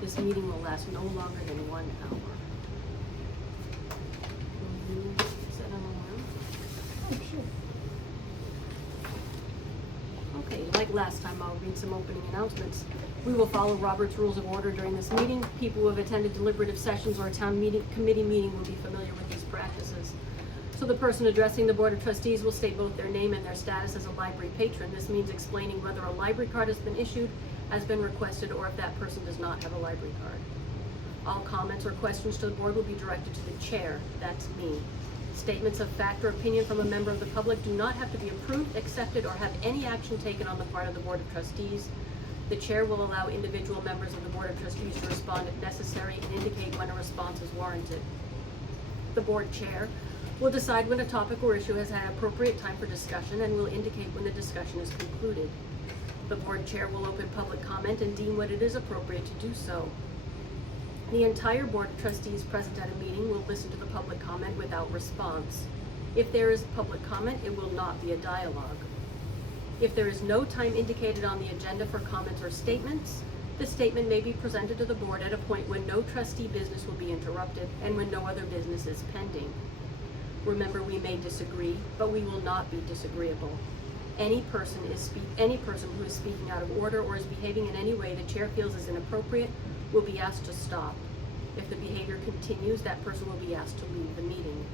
This meeting will last no longer than 1 hour. Will you set an alarm? Oh, sure. Okay, like last time, I'll read some opening announcements. We will follow Robert's Rules of Order during this meeting. People who have attended deliberative sessions or a town committee meeting will be familiar with these practices. So the person addressing the Board of Trustees will state both their name and their status as a library patron. This means explaining whether a library card has been issued, has been requested, or if that person does not have a library card. All comments or questions to the board will be directed to the chair, that's me. Statements of fact or opinion from a member of the public do not have to be approved, accepted, or have any action taken on the part of the Board of Trustees. The chair will allow individual members of the Board of Trustees to respond if necessary and indicate when a response is warranted. The board chair will decide when a topic or issue has had appropriate time for discussion and will indicate when the discussion is concluded. The board chair will open public comment and deem when it is appropriate to do so. The entire Board of Trustees present at a meeting will listen to the public comment without response. If there is public comment, it will not be a dialogue. If there is no time indicated on the agenda for comments or statements, the statement may be presented to the board at a point when no trustee business will be interrupted and when no other business is pending. Remember, we may disagree, but we will not be disagreeable. Any person who is speaking out of order or is behaving in any way the chair feels is inappropriate will be asked to stop. If the behavior continues, that person will be asked to leave the meeting.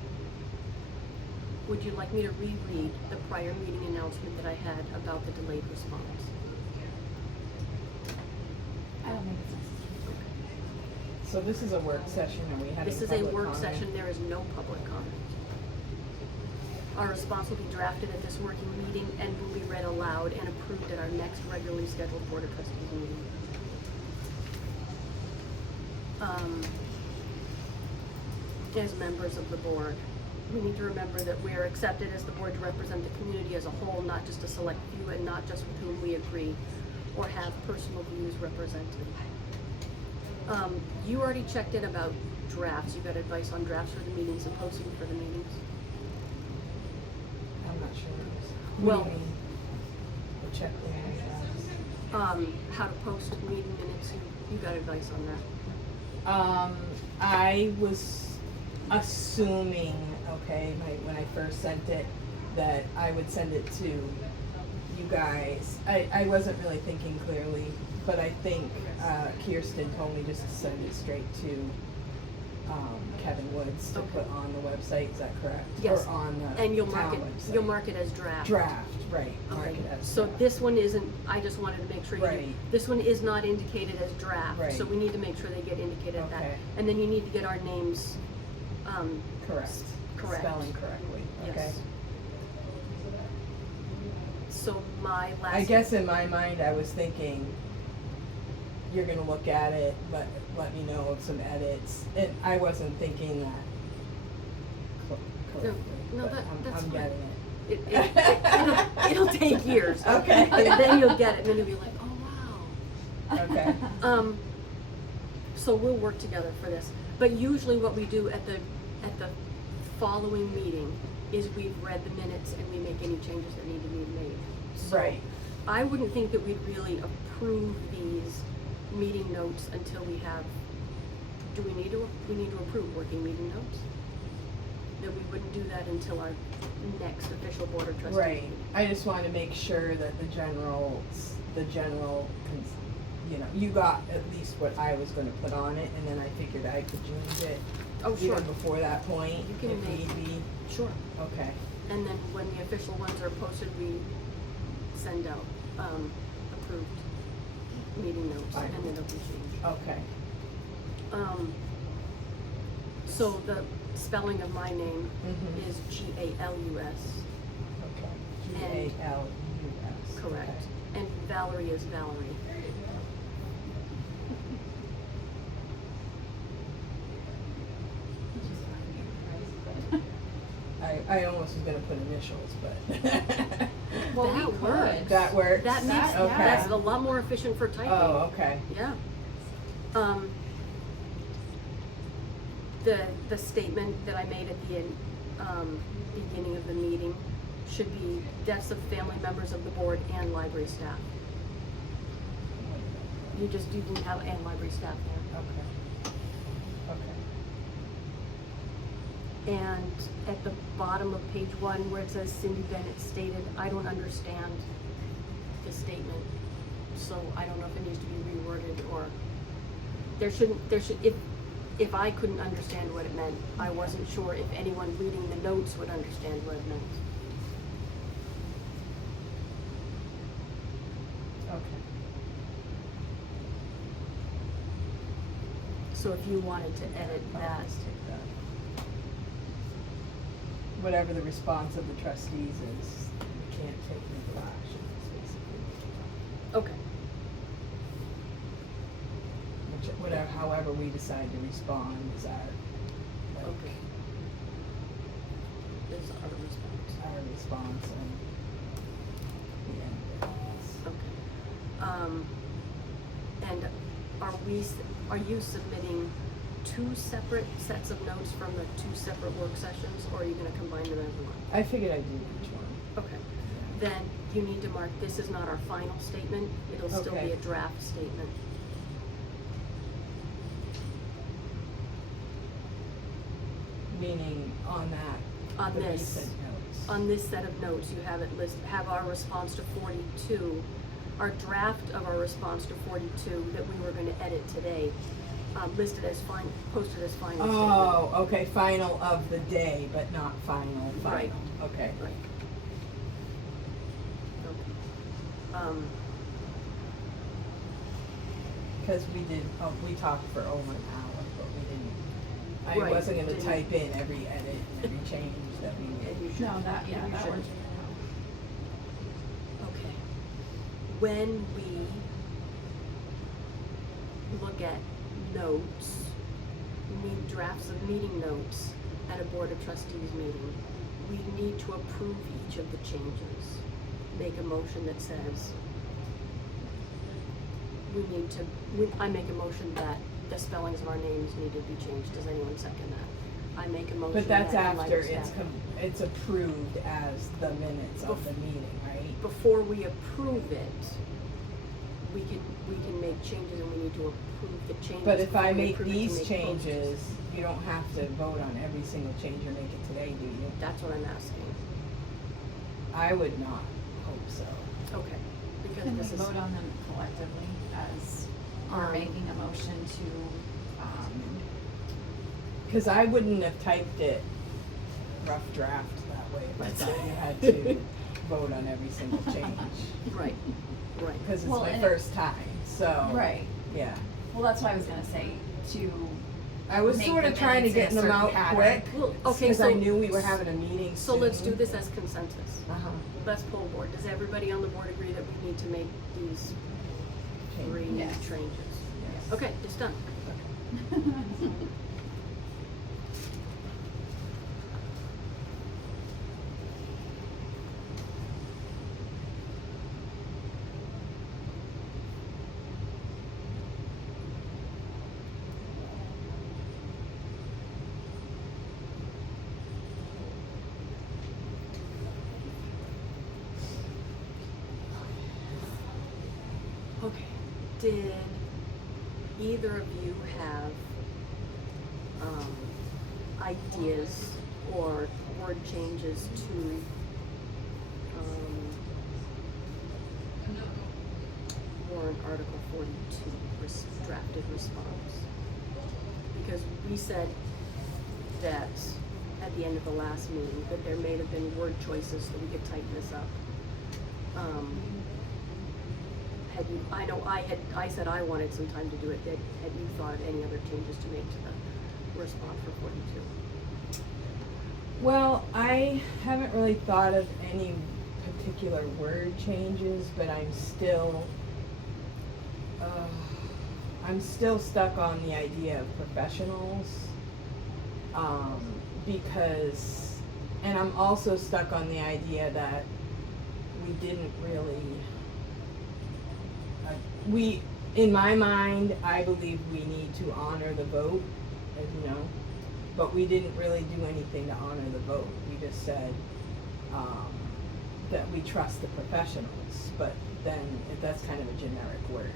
Would you like me to reread the prior meeting announcement that I had about the delayed response? I don't think it's necessary. So this is a work session and we have This is a work session, there is no public comment. Our response will be drafted at this working meeting and will be read aloud and approved at our next regularly scheduled Board of Trustees meeting. As members of the board, we need to remember that we are accepted as the board to represent the community as a whole, not just a select few and not just with whom we agree or have personal views represented. You already checked in about drafts. You got advice on drafts for the meetings and posting for the meetings? I'm not sure. Well, What do you mean? The check how to post meeting minutes, you got advice on that? I was assuming, okay, when I first sent it, that I would send it to you guys. I wasn't really thinking clearly, but I think Kirsten told me just to send it straight to Kevin Woods to Okay. put on the website. Is that correct? Yes. Or on the And you'll town mark it, website. you'll mark it as draft. Draft, right. Mark Okay, it as so draft. this one isn't, I just wanted to make sure you, Right. this one is not indicated as draft, Right. so we need to make sure they get indicated at that. Okay. And then you need to get our names, Correct. correct. Spelling correctly. Okay. Yes. So my last. I guess in my mind, I was thinking, you're gonna look at it, but let me know of some edits, and I wasn't thinking that correctly. No, but that's I'm fine. getting it. It'll take years. Okay. And then you'll get it, and then you'll be like, oh, wow. Okay. So we'll work together for this. But usually what we do at the following meeting is we've read the minutes and we make any changes that need to be made. So Right. I wouldn't think that we'd really approve these meeting notes until we have, do we need to approve working meeting notes? That we wouldn't do that until our next official Board of Trustees Right. meeting. I just want to make sure that the general, you know, you got at least what I was going to put on it, and then I figured I could change it. Oh, sure. Even before that point, You can if make- need be. Sure. Okay. And then when the official ones are posted, we send out approved meeting notes, Fine. and then they'll be changed. Okay. So the spelling of my name Mhm. is Galus, Okay. Galus. correct, Okay. and Valerie is Valerie. I almost was gonna put initials, but. Well, we That could. works. That works? That makes, Okay. that's a lot more efficient for typing. Oh, okay. Yeah. The statement that I made at the end, beginning of the meeting should be deaths of family members of the board and library staff. you didn't have, and library staff there. Okay. And at the bottom of page 1 where it says Cindy Bennett stated, I don't understand the statement, so I don't know if it needs to be reworded, or there should, if I couldn't understand what it meant, I wasn't sure if anyone reading the notes would understand what it meant. Okay. So if you wanted to edit I'll that, just take that. Whatever the response of the trustees is, we can't take legal action, is basically what okay, we're talking. Whatever, however we decide to respond is our, like, okay. This is our response. our response and the end of it. Okay. And are you submitting 2 separate sets of notes from the 2 separate work sessions, or are you gonna combine them as one? I figured I'd do each one. Okay. Then you need to mark, this is not our final statement, it'll still be Okay. a draft statement. Meaning on that, On the this. recent notes. On this set of notes, you have it have our response to 42, our draft of our response to 42 that we were gonna edit today, listed as posted as final statement. Oh, okay, final of the day, but not final. Right. Okay. Right. Okay. Because we talked for over an hour, but we didn't, I Right, wasn't gonna didn't- type in every edit and every change that we made. And you should. No, that you works. should. Okay. When we look at notes, drafts of meeting notes at a Board of Trustees meeting, we need to approve each of the changes. Make a motion that says, I make a motion that the spellings of our names need to be changed. Does anyone second that? I make a motion But that's that after library staff- it's approved as the minutes of the meeting, right? Before we approve it, we can make changes, and we need to approve the changes. But if I before we make approve it to these make changes, posters. you don't have to vote on every single change you're making today, do you? That's what I'm asking. I would not hope so. Okay, because Can we this is, vote on them collectively as we're Um, making a motion to, Cause I wouldn't have typed it rough draft that way if I thought you had to vote on every single change. right, right. Cause it's Well, my and first time, so. right, Yeah. well, that's what I was gonna say, to I was make sort the of trying to minutes in get a them certain out pattern. quick. Well, okay, Cause I so- knew we were having a meeting So let's do soon. this as consensus. Uh-huh. Let's poll board. Does everybody on the board agree that we need to make these 3 Yes. changes? Yes. Okay, it's done. Okay, did either of you have, ideas or word changes to, warrant Article 42, drafted response? Because we said that at the end of the last meeting, that there may have been word choices that we could tighten this up. Had you, I said I wanted some time to do it, had you thought of any other changes to make to the response for 42? Well, I haven't really thought of any particular word changes, but I'm still stuck on the idea of professionals. Because, and I'm also stuck on the idea that we didn't really, in my mind, I believe we need to honor the vote, as you know, but we didn't really do anything to honor the vote. We just said, that we trust the professionals, but then that's kind of a generic word.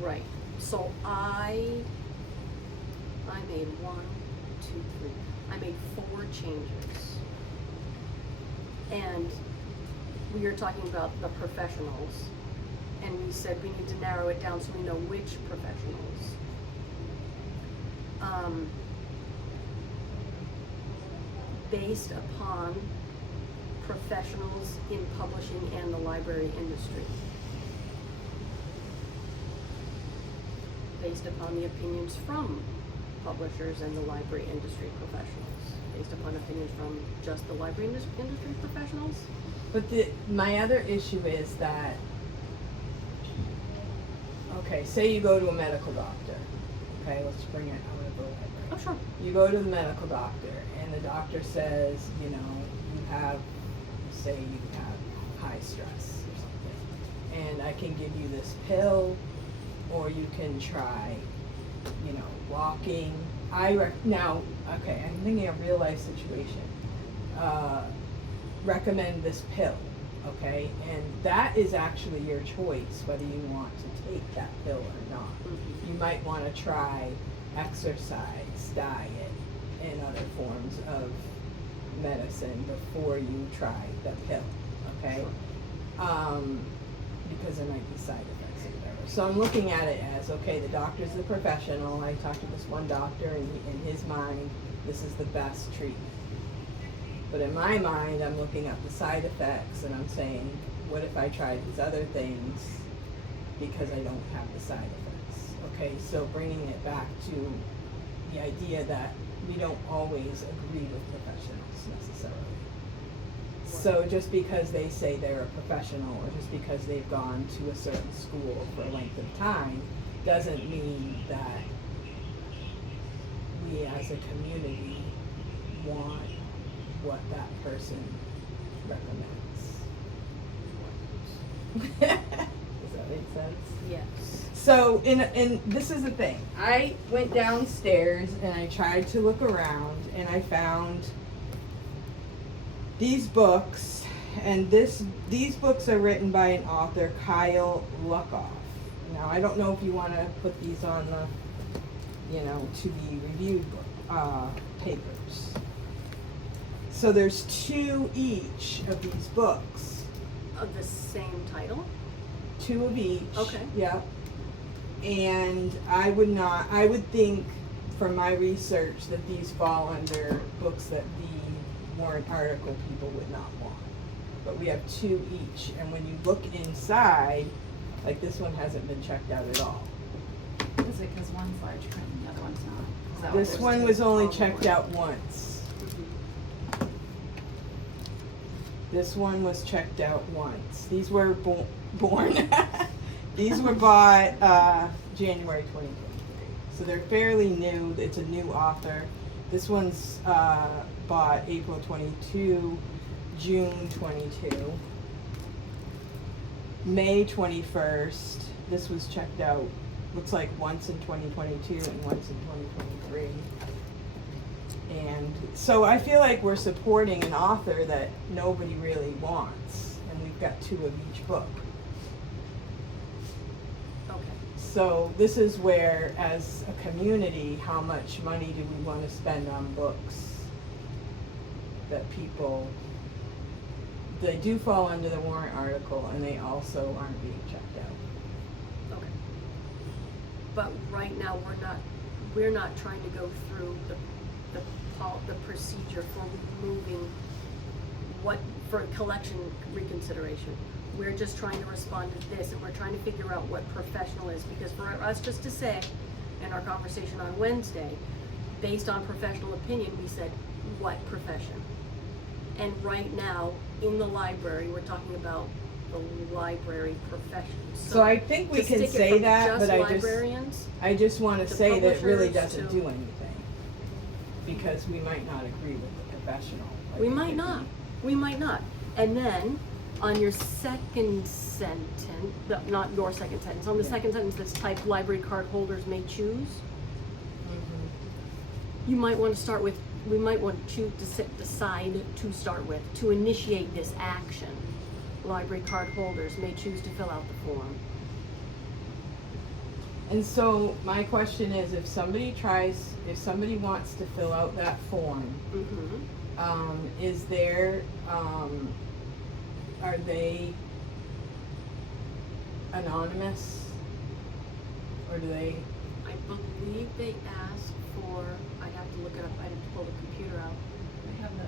Right, so I made 1, 2, 3, I made 4 changes. And we are talking about the professionals, and we said we need to narrow it down so we know which professionals. Based upon professionals in publishing and the library industry. Based upon the opinions from publishers and the library industry professionals. Based upon opinions from just the library industry professionals. But my other issue is that, okay, say you go to a medical doctor. Okay, let's bring it out of the library. Oh, sure. You go to the medical doctor, and the doctor says, you know, say you have high stress or something, and I can give you this pill, or you can try, you know, walking. Now, okay, I'm thinking of a real life situation. Recommend this pill, okay, and that is actually your choice whether you want to take that pill or not. Mm-hmm. You might want to try exercise, diet, and other forms of medicine before you try the pill, okay? Sure. Because there might be side effects or whatever. So I'm looking at it as, okay, the doctor's the professional. I talked to this one doctor, and in his mind, this is the best treatment. But in my mind, I'm looking at the side effects, and I'm saying, what if I tried these other things because I don't have the side effects? Okay, so bringing it back to the idea that we don't always agree with professionals necessarily. So just because they say they're a professional, or just because they've gone to a certain school for a length of time, doesn't mean that we as a community want what that person recommends. Does that make sense? Yes. So, and this is the thing. I went downstairs and I tried to look around, and I found these books, and these books are written by an author, Kyle Luckoff. Now, I don't know if you want to put these on the, to be reviewed papers. So there's 2 each of these books. Of the same title? 2 of each. Okay. Yeah. And I would think from my research that these fall under books that the warrant article people would not want. But we have 2 each, and when you look inside, like this one hasn't been checked out at all. Is it because one's large print and the other one's not? Is that what This there's one two was only on checked one? out once. This one was checked out once. These were born. These were bought January 2023. So they're fairly new. It's a new author. This one's bought April 22, June 22, May 21st. This was checked out, looks like once in 2022 and once in 2023. And so I feel like we're supporting an author that nobody really wants, and we've got 2 of each book. Okay. So this is where, as a community, how much money do we want to spend on books that people, they do fall under the warrant article, and they also aren't being checked out. Okay. But right now, we're not trying to go through the procedure for removing for collection reconsideration. We're just trying to respond to this, and we're trying to figure out what professional is, because for us just to say, in our conversation on Wednesday, based on professional opinion, we said, what profession? And right now, in the library, we're talking about the library profession. So I think we to can stick it say from that, but librarians, I just want to to say that it really publishers, doesn't to- do anything, because we might not agree with the professional. Like, we it might could not. be- We might not. And then, on your second sentence, not your second sentence, on the Yeah. second sentence that's typed library card holders may choose, Mhm. you might want to start with, we might want to decide to start with, to initiate this action. Library card holders may choose to fill out the form. And so my question is, if somebody wants to fill out that form, is there, are they anonymous? Or do they, I believe they ask for, I'd have to look it up, I'd have to pull the computer out. I have the,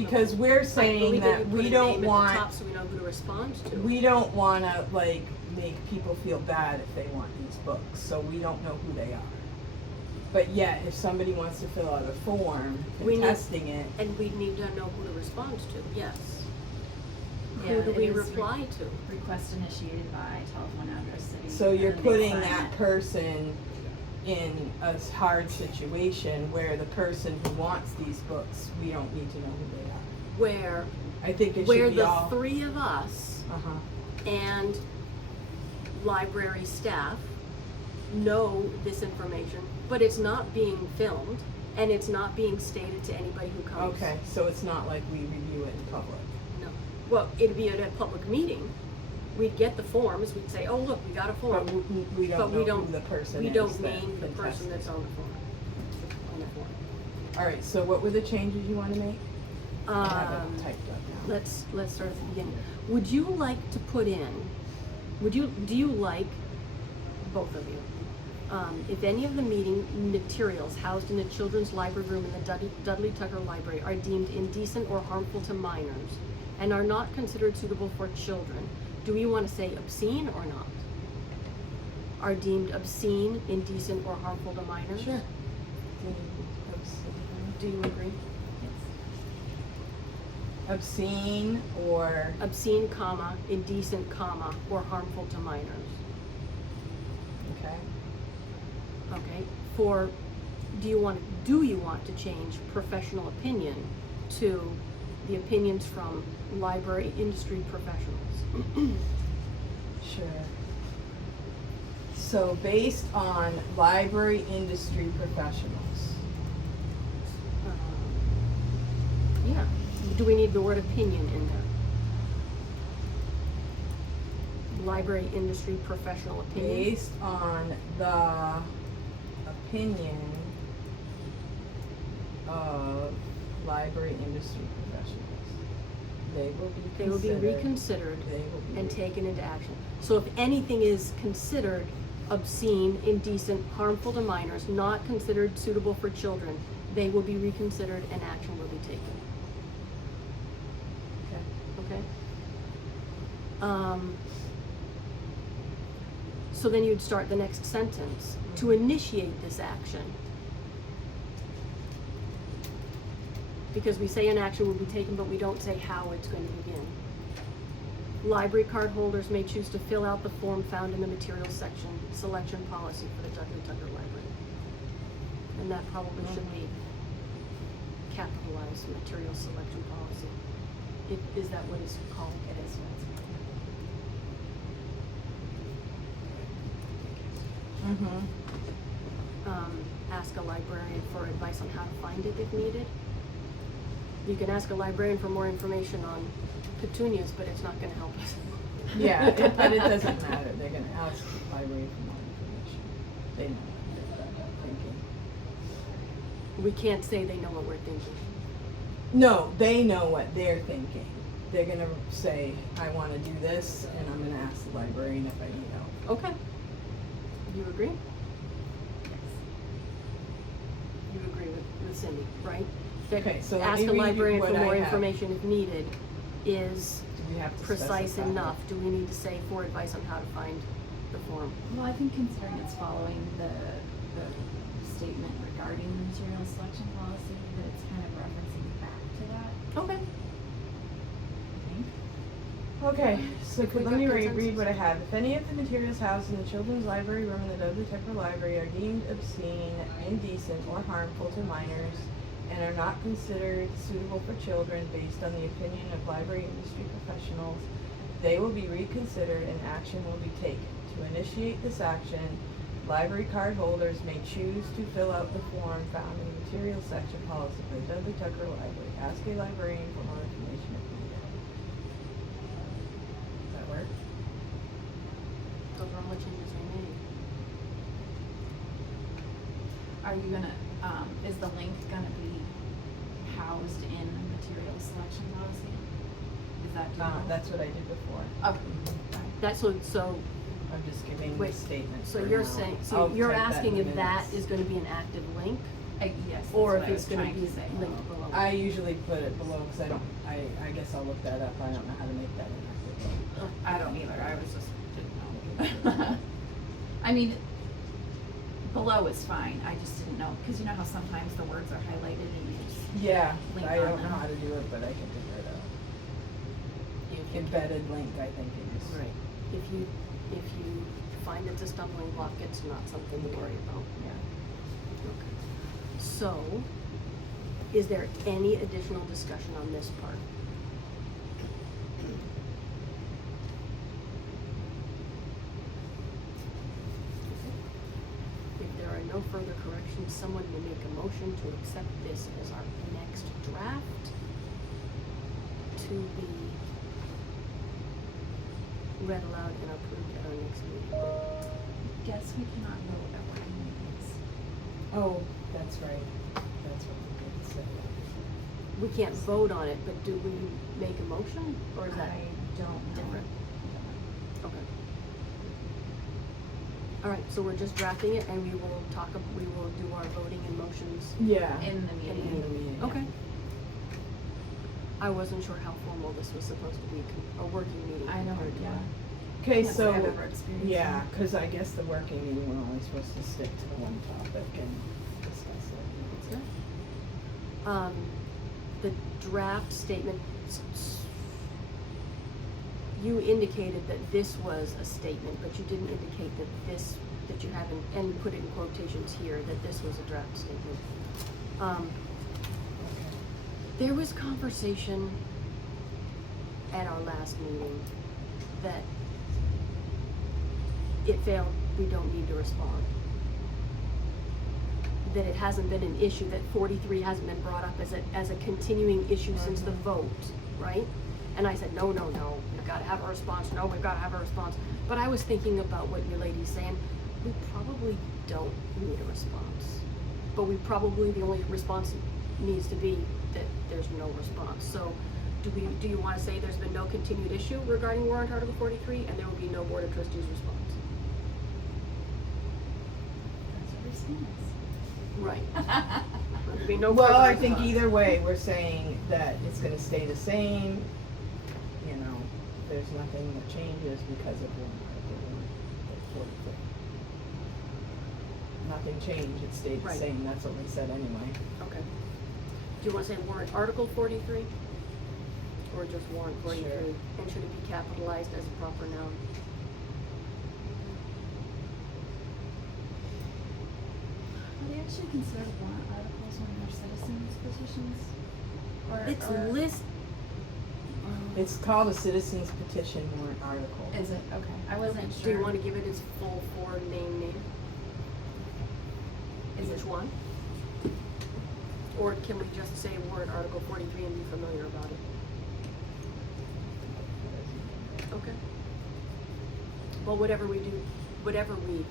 because we're saying that we don't want, Top so we know who to respond to. we don't wanna like make people feel bad if they want these books, so we don't know who they are. But yet, if somebody wants to fill out a form contesting it, And we need to know who to respond to, yes. Yeah, Who do it we is reply to? request initiated by telephone address city. so you're and they putting sign that it. person in a hard situation where the person who wants these books, we don't need to know who they are. Where, I think it where should be the all. three of us and library staff know this information, but it's not being filmed and it's not being stated to anybody who comes. Okay, so it's not like we review it in public. No. Well, it'd be at a public meeting. We'd get the forms, we'd say, oh, look, we got a form. But we But don't we know don't- who the person We is. don't that name the person contested. that's on the form. On the form. All right, so what were the changes you want to make? I have it typed up now. Let's start at the beginning. Would you like to put in, do you like, both of you, if any of the meeting materials housed in the children's library room in the Dudley Tucker Library are deemed indecent or harmful to minors and are not considered suitable for children, do we want to say obscene or not? Are deemed obscene, indecent, or harmful to minors? Sure. Do you agree? Obscene or, Obscene, comma, indecent, comma, or harmful to minors. okay, Okay, do you want to change professional opinion to the opinions from library industry professionals? sure. So based on library industry professionals. Yeah, do we need the word opinion in there? Library industry professional opinion? Based on the opinion of library industry professionals, they will be reconsidered They will be and taken into action. So if anything is considered obscene, indecent, harmful to minors, not considered suitable for children, they will be reconsidered and action will be taken. Okay. Okay? So then you'd start the next sentence. To initiate this action. Because we say an action will be taken, but we don't say how it's going to begin. Library card holders may choose to fill out the form found in the materials section, selection policy for the Dudley Tucker Library. And that probably should be capitalized, material selection policy. Is that what it's called? It is. Ask a librarian for advice on how to find it if needed. You can ask a librarian for more information on petunias, but it's not going to help us. Yeah, but it doesn't matter. They're going to ask the library for more information. They know what they're thinking. We can't say they know what we're thinking. No, they know what they're thinking. They're going to say, I want to do this, and I'm going to ask the librarian if I need help. Okay. You agree? You agree with Cindy, right? That Okay, so let ask me a read you librarian what for I more have. information if needed is Do we have to precise specify? enough. Do we need to say for advice on how to find the form? Well, I think considering it's following the statement regarding the material selection policy, that it's kind of referencing back to that, Okay. I think. Okay, so If we let me got read consensus. what I have. If any of the materials housed in the children's library room in the Dudley Tucker Library are deemed obscene, indecent, or harmful to minors, and are not considered suitable for children based on the opinion of library industry professionals, they will be reconsidered and action will be taken. To initiate this action, library card holders may choose to fill out the form found in the materials section policy for the Dudley Tucker Library. Ask a librarian for more information if needed. Does that work? Those are all the changes I made. Are you gonna, is the link gonna be housed in material selection policy? Is that doable? That's what I did before. Okay. That's so, I'm just giving wait, the statement. so for you're now. saying, so I'll you're type that asking in if that minutes. is gonna be an active link? Yes, Or that's if what I it's was gonna trying be to say. linked below? I usually put it below because I guess I'll look that up. I don't know how to make that inactive. I don't either, I was just, didn't know. I mean, below is fine, I just didn't know, cause you know how sometimes the words are highlighted and you just, Yeah, Link I on don't know them. how to do it, but I can figure it out. Embedded link, I think it is. Right. If you find it's a stumbling block, it's not something to worry about. yeah. Okay. So, is there any additional discussion on this part? If there are no further corrections, someone will make a motion to accept this as our next draft to be read aloud and approved at our next meeting. Guess we cannot vote at working meetings. Oh, that's right. That's what we did say. We can't vote on it, but do we make a motion, or is that I don't know. different? Okay. All right, so we're just drafting it, and we will do our voting and motions. Yeah. In the In meeting. the meeting. yeah. Okay. I wasn't sure how formal this was supposed to be, a working meeting. I know, compared to yeah. Okay, Can't say so, I've ever experienced yeah, that. cause I guess the working meeting, we're only supposed to stick to the one topic and discuss it. Yeah. The draft statement, you indicated that this was a statement, but you didn't indicate that you haven't, and you put it in quotations here, that this was a draft statement. There was conversation at our last meeting that it failed, we don't need to respond. That it hasn't been an issue, that 43 hasn't been brought up as a continuing issue since the vote, right? And I said, no, we've gotta have a response, no, we've gotta have a response. But I was thinking about what your lady's saying, we probably don't need a response. But we probably, the only response needs to be that there's no response. So do you wanna say there's been no continued issue regarding warrant article 43 and there will be no board of trustees response? That's what we're saying. Right. There'll be no Well, further I think response. either way, we're saying that it's gonna stay the same, you know, there's nothing that changes because of warrant article 43. Nothing changed, it stayed the Right. same, that's what we said anyway. Okay. Do you wanna say warrant article 43? Or just warrant 43? Sure. And should it be capitalized as a proper noun? Are they actually considered warrant articles when they're citizens petitions? It's or- list, It's called a citizens petition warrant article. Is it? Okay, I wasn't do sure. you wanna give it its full name? Is Each it one? Or can we just say warrant article 43 and be familiar about it? Okay. Well, whatever we do, whatever we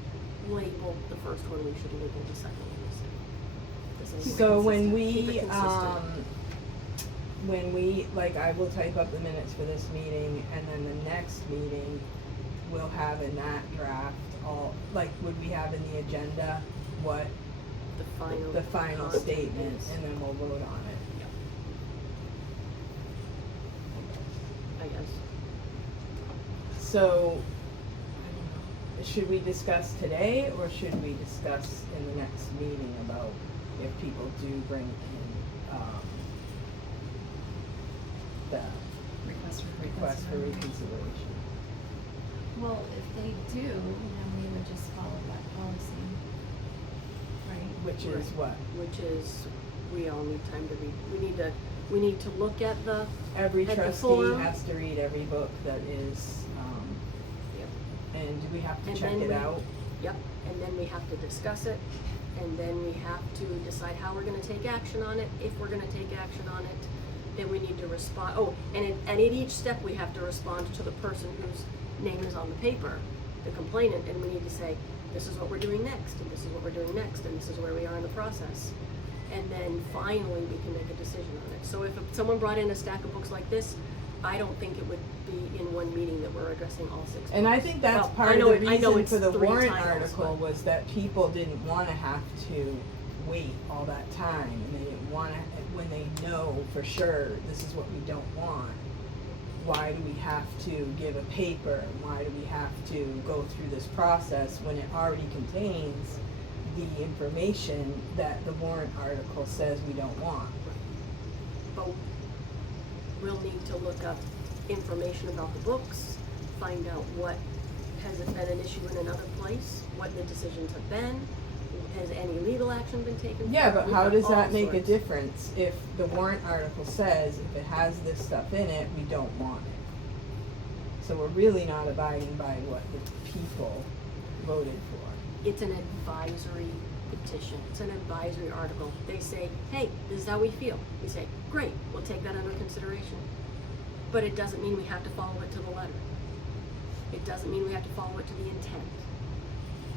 label the first one, we should label the second one the same way. So when Keep we, it consistent. like, I will type up the minutes for this meeting, and then the next meeting, we'll have in that draft all, like, would we have in the agenda what The final content statement, is. and then we'll vote on it. I guess. So, should we discuss today, or should we discuss in the next meeting about if people do bring in, the request for reconsideration? Well, if they do, then we would just follow that policy, right? Which is what? Which is, we all need time to read. We need to look at the. Every At the trustee forum. has to read every book that is, Yep. and do we have to And check then it we- out? Yep, and then we have to discuss it, and then we have to decide how we're gonna take action on it. If we're gonna take action on it, then we need to respond, and at each step, we have to respond to the person whose name is on the paper. the complainant, and we need to say, this is what we're doing next, and this is what we're doing next, and this is where we are in the process. And then finally, we can make a decision on it. So if someone brought in a stack of books like this, I don't think it would be in one meeting that we're addressing all 6 And I books. think that's Well, part I of know the I know reason it's for the 3 warrant titles, article but- was that people didn't wanna have to wait all that time, and they didn't wanna, when they know for sure this is what we don't want, why do we have to give a paper, and why do we have to go through this process when it already contains the information that the warrant article says we don't want? But we'll need to look up information about the books, find out what, has it been an issue in another place, what the decisions have been, has any legal action been taken? Yeah, but We've how got does all that make a sorts. difference if the warrant article says if it has this stuff in it, we don't want it? So we're really not abiding by what the people voted for. It's an advisory petition, it's an advisory article. They say, hey, this is how we feel. We say, great, we'll take that under consideration. But it doesn't mean we have to follow it to the letter. It doesn't mean we have to follow it to the intent.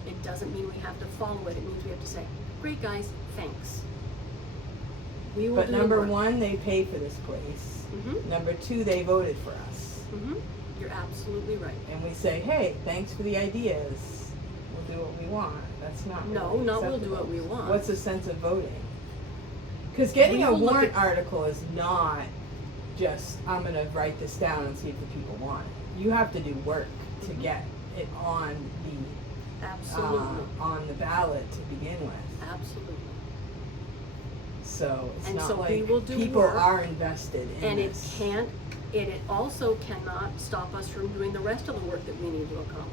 It doesn't mean we have to follow it. It means we have to say, great guys, thanks. We will But do the number work. one, they pay for this place. Mhm. Number two, they voted for us. Mhm. You're absolutely right. And we say, hey, thanks for the ideas. We'll do what we want. That's not No, really not we'll do acceptable. what we want. What's the sense of voting? Because getting We a will look warrant at- article is not just, I'm gonna write this down and see if the people want it. You have to do work to get it on Absolutely. on the ballot to begin with. Absolutely. So it's And not so we like will do people work, are invested in And it this. can't, it also cannot stop us from doing the rest of the work that we need to accomplish.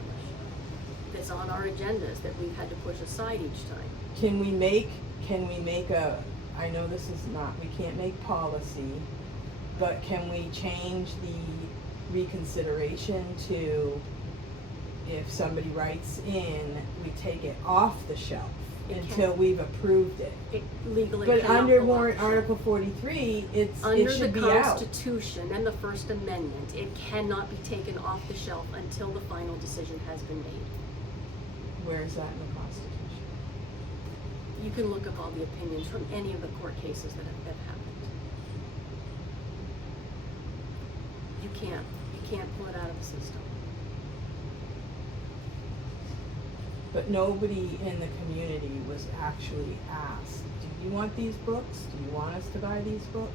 That's on our agendas that we've had to push aside each time. Can we make a, I know this is not, we can't make policy, but can we change the reconsideration to if somebody writes in, we take it off the shelf It until can. we've approved it? It legally But cannot under go off warrant the shelf. Article 43, it Under should the be out. Constitution and the First Amendment, it cannot be taken off the shelf until the final decision has been made. Where is that in the Constitution? You can look up all the opinions from any of the court cases that have happened. You can't pull it out of the system. But nobody in the community was actually asked, do you want these books? Do you want us to buy these books?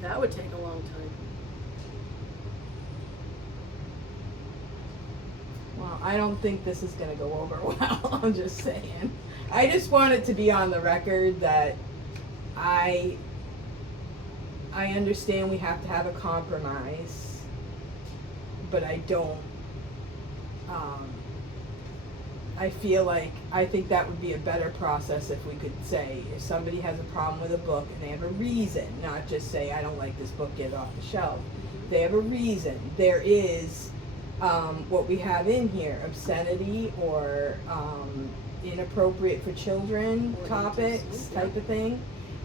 That would take a long time. Well, I don't think this is gonna go over well, I'm just saying. I just want it to be on the record that I understand we have to have a compromise, but I don't, I feel like, I think that would be a better process if we could say, if somebody has a problem with a book and they have a reason, not just say, I don't like this book, get it off the shelf. They have a reason. There is, what we have in here, obscenity or, inappropriate for children Or topics, indecent, type yeah. of thing,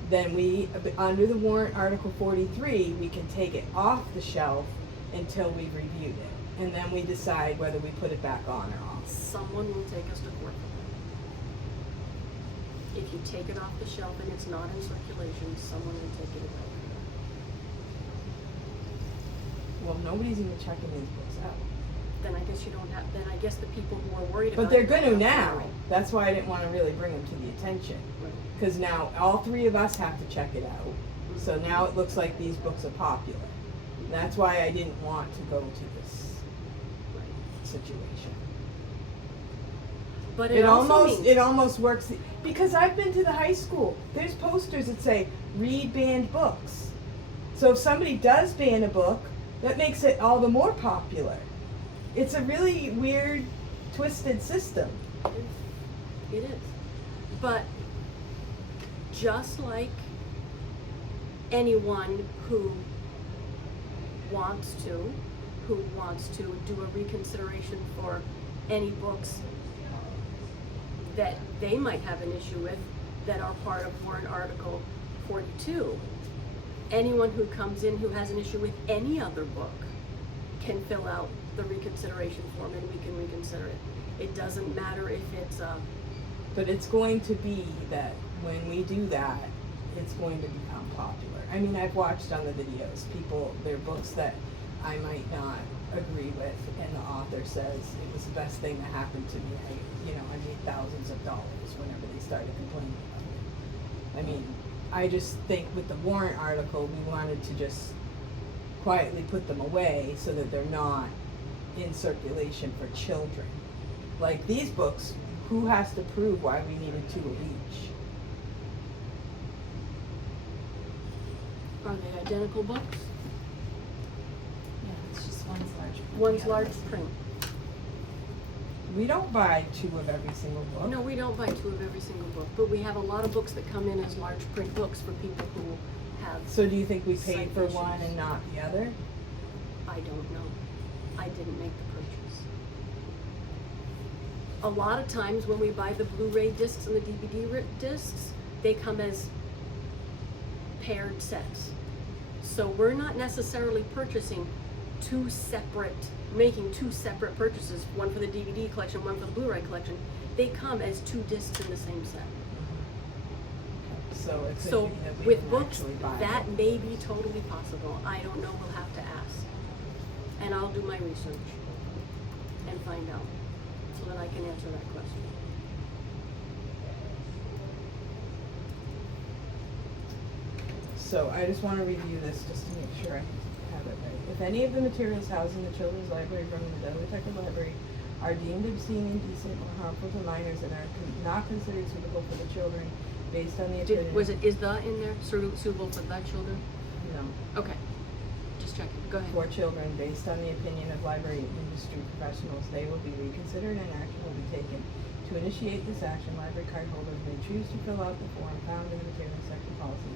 then we, under the warrant Article 43, we can take it off the shelf until we've reviewed it. And then we decide whether we put it back on or off. Someone will take us to court for that. If you take it off the shelf and it's not in circulation, someone will take it away. Well, nobody's even checking these books out. Then I guess you don't have, then I guess the people who are worried about But they're it gonna don't now. know. That's why I didn't wanna really bring them to the attention. Right. Cause now all three of us have to check it out. So now it looks like these books are popular. That's why I didn't want to go to this Right. situation. But it also means. It almost works, because I've been to the high school, there's posters that say, read banned books. So if somebody does ban a book, that makes it all the more popular. It's a really weird, twisted system. It is. But just like anyone who wants to do a reconsideration for any books that they might have an issue with that are part of warrant Article 42, anyone who comes in who has an issue with any other book can fill out the reconsideration form and we can reconsider it. It doesn't matter if it's But it's going to be that when we do that, it's going to become popular. I mean, I've watched on the videos, their books that I might not agree with, and the author says it was the best thing that happened to me. I made thousands of dollars whenever they started complaining about it. I mean, I just think with the warrant article, we wanted to just quietly put them away so that they're not in circulation for children. Like these books, who has to prove why we needed 2 of each? Are they identical books? Yeah, it's just one's large. print, One's the other large is- print. We don't buy 2 of every single book. No, we don't buy 2 of every single book, but we have a lot of books that come in as large print books for people who have. So do you think we paid for Citations. one and not the other? I don't know. I didn't make the purchase. A lot of times when we buy the Blu-ray discs and the DVD discs, they come as paired sets. So we're not necessarily making two separate purchases, one for the DVD collection, one for the Blu-ray collection. They come as 2 discs in the same set. So it could So be that we with didn't books, actually buy that them. may be totally possible. I don't know, we'll have to ask. And I'll do my research and find out, so that I can answer that question. So I just want to review this just to make sure I have it right. If any of the materials housed in the children's library from the Dudley Tucker Library are deemed obscene, indecent, or harmful to minors and are not considered suitable for the children based on the opinion. Is the in there, suitable for the children? No. Okay, just checking, go ahead. For children, based on the opinion of library industry professionals, they will be reconsidered and action will be taken. To initiate this action, library card holders may choose to fill out the form found in the material section policy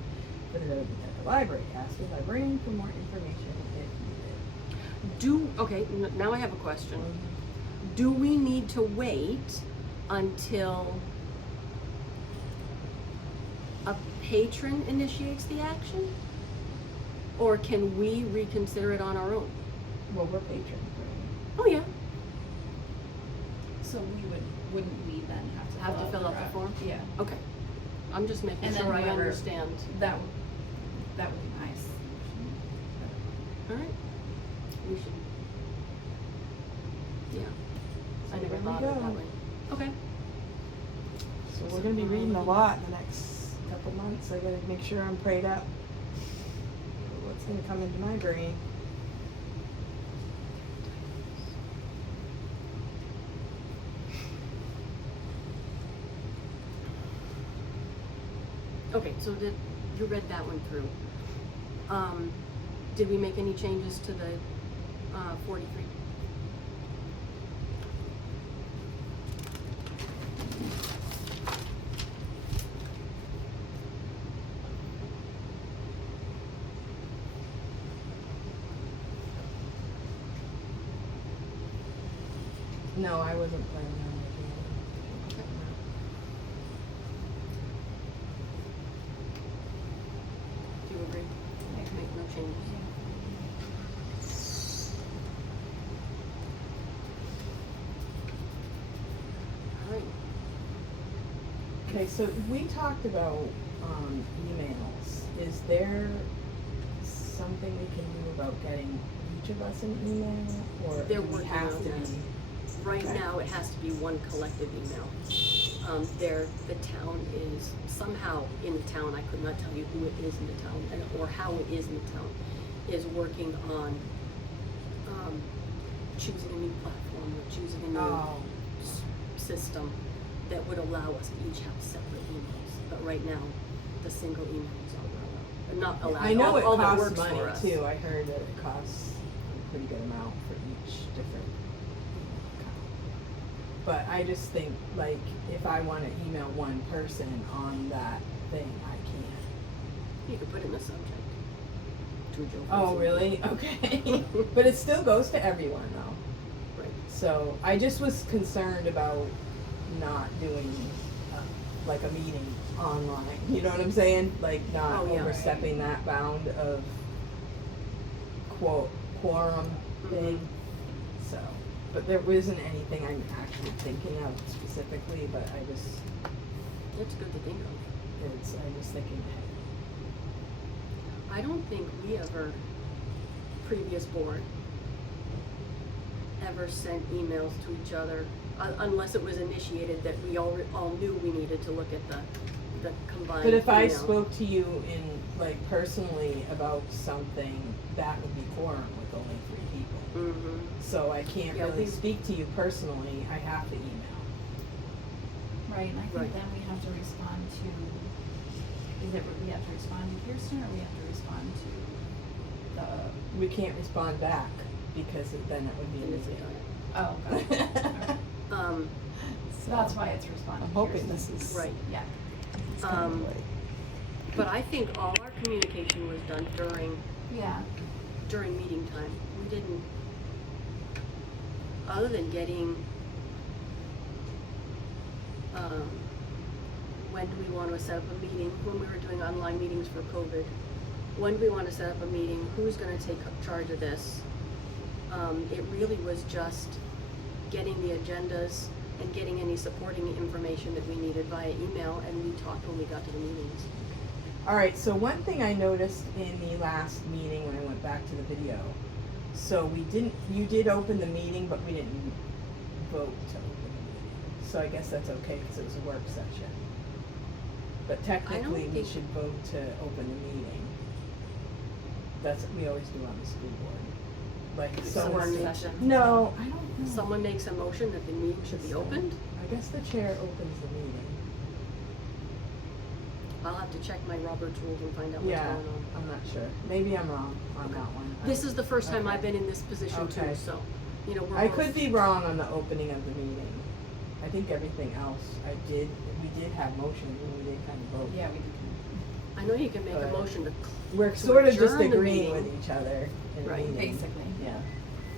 for the Dudley Tucker Library. Ask the librarian for more information if needed. Now I have a question. Do we need to wait until a patron initiates the action? Or can we reconsider it on our own? Well, we're patrons, right? Oh, yeah. So wouldn't we then Have to fill out the form? Yeah. Okay. I'm just making And then sure I whoever- understand. That would be nice. All right. We should. Yeah. I So never there we thought of it go. that way. Okay. So we're gonna be reading a lot in the next couple months. I gotta make sure I'm prayed up. What's gonna come into my brain? Okay, so you read that one through. Did we make any changes to the 43? No, I wasn't planning on making it. Okay. Do you agree? Make no changes. All right. Okay, so we talked about emails. Is there something we can do about getting each of us an email, or They're do we working have on to that. be? Right Okay. now, it has to be one collective email. The town is somehow in the town, I could not tell you who it is in the town, or how it is in the town, is working on, choosing a new platform, or choosing a new Oh. system that would allow us to each have separate emails. But right now, the single email is all allowed, not allowed, I know it all that costs works money for us. too. I heard that it costs a pretty good amount for each different account. But I just think, like, if I want to email one person on that thing, I can't. You could put it in the subject. To Joe. Oh, really? Okay. But it still goes to everyone though. Right. So I just was concerned about not doing like a meeting online. You know what I'm saying? Like not Oh, yeah. overstepping that bound of quorum thing. So but there isn't anything I'm actually thinking of specifically, but That's good to think of. I'm just thinking ahead. I don't think we ever, previous board, ever sent emails to each other, unless it was initiated that we all knew we needed to look at the combined But if I email. spoke to you in, like, personally about something, that would be quorum with only 3 people. Mhm. So I can't Yeah, really we- speak to you personally, I have to email. Right, and I think Right. then we have to respond to, we have to respond to Kirsten, or we have to respond to the, We can't respond back, because then it would be And an it's email. oh, got it. Alright. So So that's why it's responding I'm to hoping Kirsten. this is. Right. Yeah, it's kind of Um, like- But I think all our communication was done yeah, during meeting time. We didn't, other than getting, when do we want to set up a meeting, when we were doing online meetings for COVID, when do we want to set up a meeting, who's gonna take charge of this? It really was just getting the agendas and getting any supporting information that we needed via email, and we talked when we got to the meetings. All right, so one thing I noticed in the last meeting when I went back to the video, so you did open the meeting, but we didn't vote to open the meeting. So I guess that's okay, because it was a work session. But technically, we think- should vote to open the meeting. That's what we always do on the school board. Like, Someone someone makes- makes. session. No, I don't know. Someone makes a motion that the meeting should be opened. I guess the chair opens the meeting. I'll have to check my Robert's rules and find out what's Yeah, going on. I'm not sure. Maybe I'm wrong on that one. This is the first time Okay. I've been in this position too, Okay. so, you know, we're I both- could be wrong on the opening of the meeting. I think everything else we did have motions and we did kind of vote. yeah, we did. I know you can make a But- motion to, We're to sort of just adjourn the agreeing meeting. with each other in a Right. meeting. Basically. Yeah.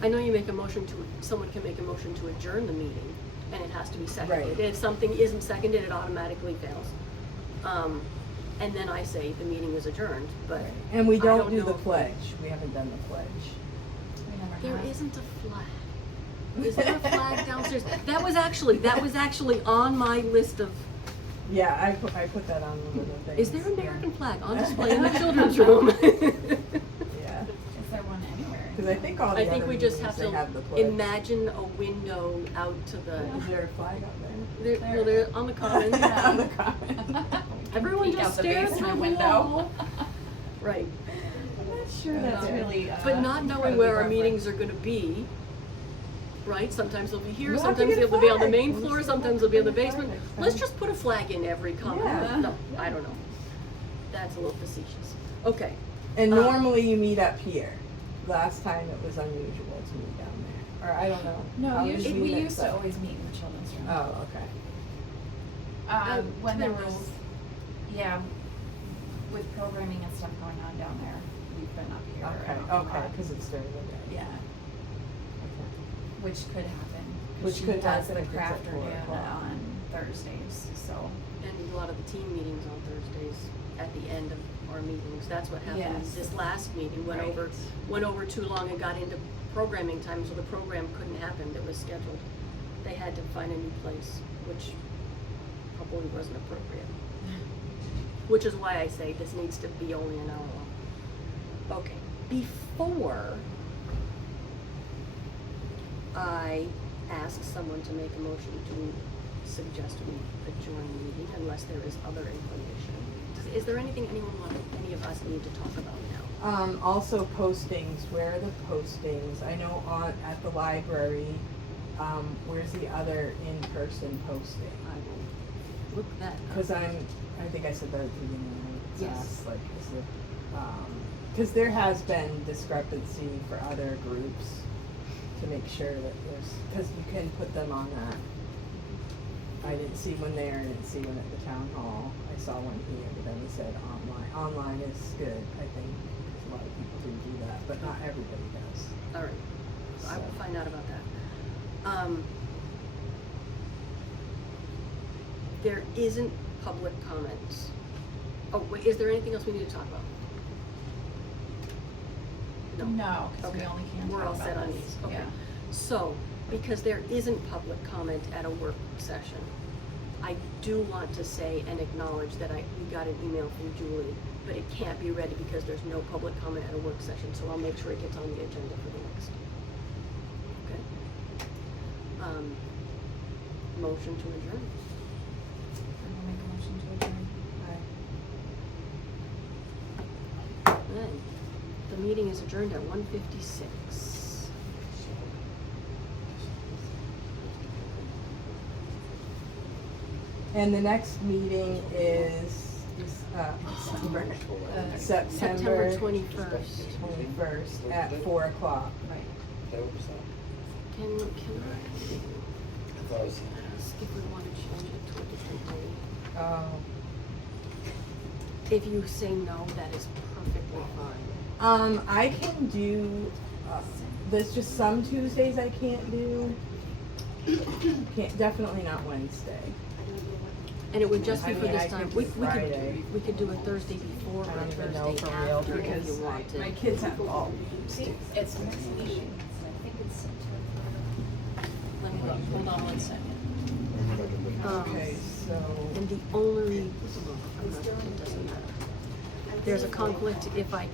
I know you make a motion to, someone can make a motion to adjourn the meeting, and it has to be seconded. Right. If something isn't seconded, it automatically fails. And then I say the meeting is adjourned, but Right. And we I don't don't do know the if we- pledge. We haven't done the pledge. We never there have. isn't a flag. Is there a flag downstairs? That was actually on my list of, Yeah, I put that on one of the things. is there an yeah. American flag on display in the children's room? Yeah. Is there one anywhere? Because I think all the I think other we just meetings, have they have the to pledge. imagine a window out to Is the, there a flag out there? they're on the common. Yeah. On the common. Everyone Peek just out the stare basement through the window. wall. Right, I'm not sure That's that's really, but not knowing incredibly where our reverent. meetings are gonna be, right? Sometimes they'll be here, We'll have to sometimes get a they'll be on the flag. main We'll floor, just sometimes have they'll be in to the get a flag basement. next Let's time. just put a flag in every common. Yeah. No, I don't know. That's a little facetious. Okay, And Um, normally you meet up here. Last time it was unusual to meet down there. Or I don't know. No, How usually, did we mix used to up? always meet in the children's room. Oh, okay. When there depends. was, yeah, with programming and stuff going on down there, we've been up here. Okay, a okay, lot. because it's during the day. Yeah, Okay. which could happen. 'Cause Which she could does happen the if it's at 4 crafternoon o'clock. on Thursdays, so. and a lot of the team meetings on Thursdays at the end of our meetings. That's what happened. Yes. This last meeting went Right. over too long and got into programming time, so the program couldn't happen that was scheduled. They had to find a new place, which probably wasn't appropriate. Which is why I say this needs to be only an hour long. Okay, before I ask someone to make a motion to suggest we adjourn the meeting unless there is other information. Is there anything any of us need to talk about now? Also postings, where are the postings? I know at the library, where's the other in-person posting? I will look that up. Because I think I said that at the beginning, right? It's Yes. asked, like, is it, because there has been discrepancy for other groups to make sure that because you can put them on that. I didn't see one there, I didn't see one at the town hall. I saw one here, but then it said online. Online is good, I think, because a lot of people do that, but not everybody does. All right, so I will So. find out about that. There isn't public comments. Oh, wait, is there anything else we need to talk about? No, because we Okay. only can We're talk all about set on this. these, okay. Yeah. So, because there isn't public comment at a work session, I do want to say and acknowledge that we got an email from Julie, but it can't be read because there's no public comment at a work session, so I'll make sure it gets on the agenda for the next. Okay. Motion to adjourn. I'll make a motion to adjourn. Then, the meeting is adjourned at 1:56. And the next meeting is September 21st. 21st at 4 o'clock. Right. Can I I thought it was. ask if we want to change it to a different day? If you say no, that is perfectly fine. I can do, there's just some Tuesdays I can't do. Definitely not Wednesday. And it would just be I for mean, this I time. could We do could, Friday. we could do a Thursday before I or a don't even know Thursday for real after if because you wanted. my kids have all See, it's next meeting, I think it's September. Let me look. Hold on one second. Okay, so. And the only, it doesn't matter. There's a conflict if I